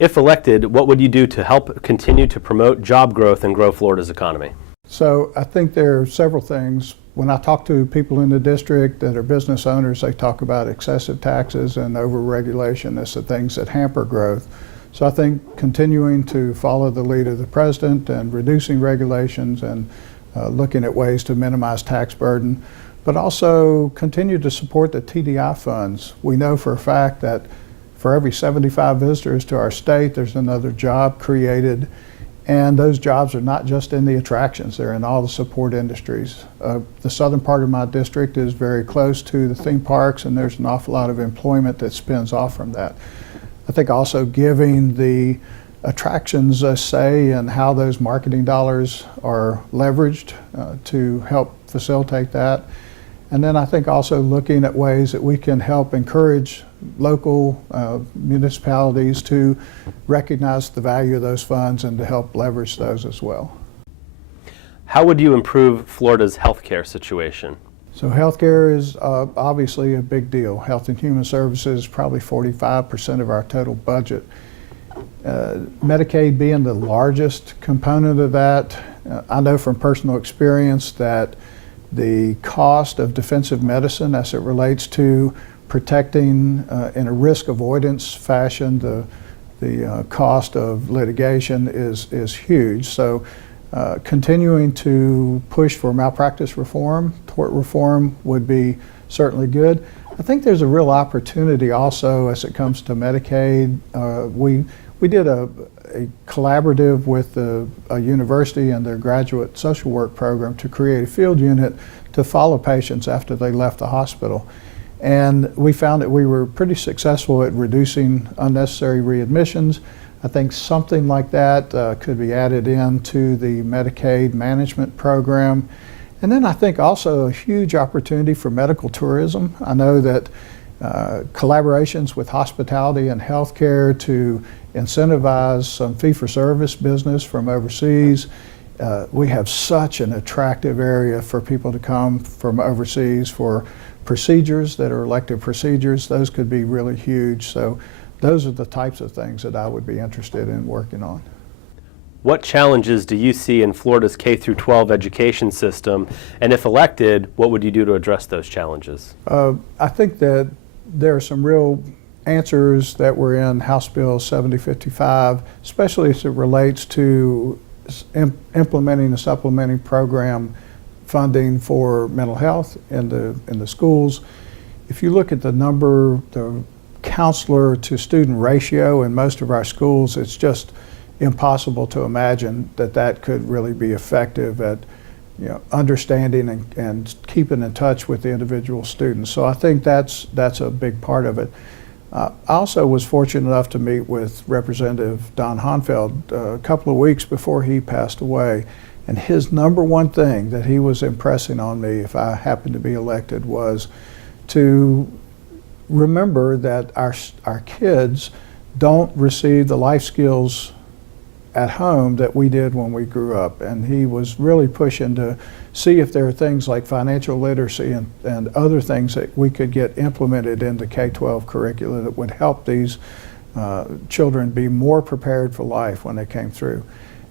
If elected, what would you do to help continue to promote job growth and grow Florida's economy? So I think there are several things. When I talk to people in the district that are business owners, they talk about excessive taxes and overregulation as the things that hamper growth. So I think continuing to follow the lead of the president and reducing regulations and looking at ways to minimize tax burden, but also continue to support the TDI funds. We know for a fact that for every 75 visitors to our state, there's another job created. And those jobs are not just in the attractions, they're in all the support industries. The southern part of my district is very close to the theme parks, and there's an awful lot of employment that spins off from that. I think also giving the attractions a say in how those marketing dollars are leveraged to help facilitate that. And then I think also looking at ways that we can help encourage local municipalities to recognize the value of those funds and to help leverage those as well. How would you improve Florida's healthcare situation? So healthcare is obviously a big deal. Health and Human Services, probably 45% of our total budget. Medicaid being the largest component of that, I know from personal experience that the cost of defensive medicine as it relates to protecting in a risk avoidance fashion the cost of litigation is huge. So continuing to push for malpractice reform, tort reform would be certainly good. I think there's a real opportunity also as it comes to Medicaid. We did a collaborative with a university and their graduate social work program to create a field unit to follow patients after they left the hospital. And we found that we were pretty successful at reducing unnecessary readmissions. I think something like that could be added into the Medicaid management program. And then I think also a huge opportunity for medical tourism. I know that collaborations with hospitality and healthcare to incentivize some fee-for-service business from overseas. We have such an attractive area for people to come from overseas for procedures that are elective procedures. Those could be really huge. So those are the types of things that I would be interested in working on. What challenges do you see in Florida's K-12 education system? And if elected, what would you do to address those challenges? I think that there are some real answers that were in House Bill 7055, especially as it relates to implementing the supplementing program funding for mental health in the schools. If you look at the counselor to student ratio in most of our schools, it's just impossible to imagine that could really be effective at understanding and keeping in touch with the individual students. So I think that's a big part of it. I also was fortunate enough to meet with Representative Don Honfeld a couple of weeks before he passed away, and his number one thing that he was impressing on me if I happened to be elected was to remember that our kids don't receive the life skills at home that we did when we grew up. And he was really pushing to see if there are things like financial literacy and other things that we could get implemented into K-12 curricula that would help these children be more prepared for life when they came through.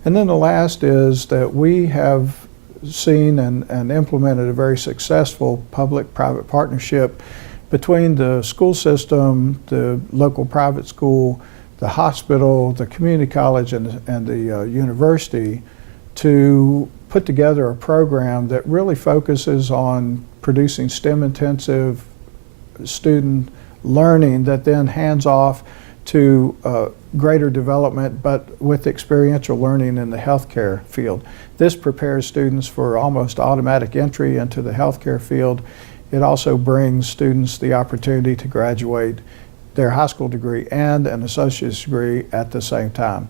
And then the last is that we have seen and implemented a very successful public-private partnership between the school system, the local private school, the hospital, the community college, and the university to put together a program that really focuses on producing STEM-intensive student learning that then hands off to greater development, but with experiential learning in the healthcare field. This prepares students for almost automatic entry into the healthcare field. It also brings students the opportunity to graduate their high school degree and an associate's degree at the same time.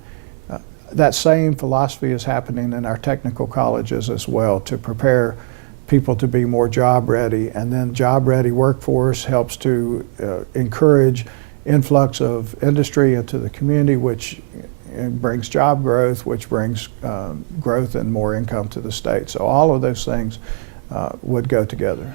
That same philosophy is happening in our technical colleges as well to prepare people to be more job ready, and then job ready workforce helps to encourage influx of industry into the community, which brings job growth, which brings growth and more income to the state. So all of those things would go together.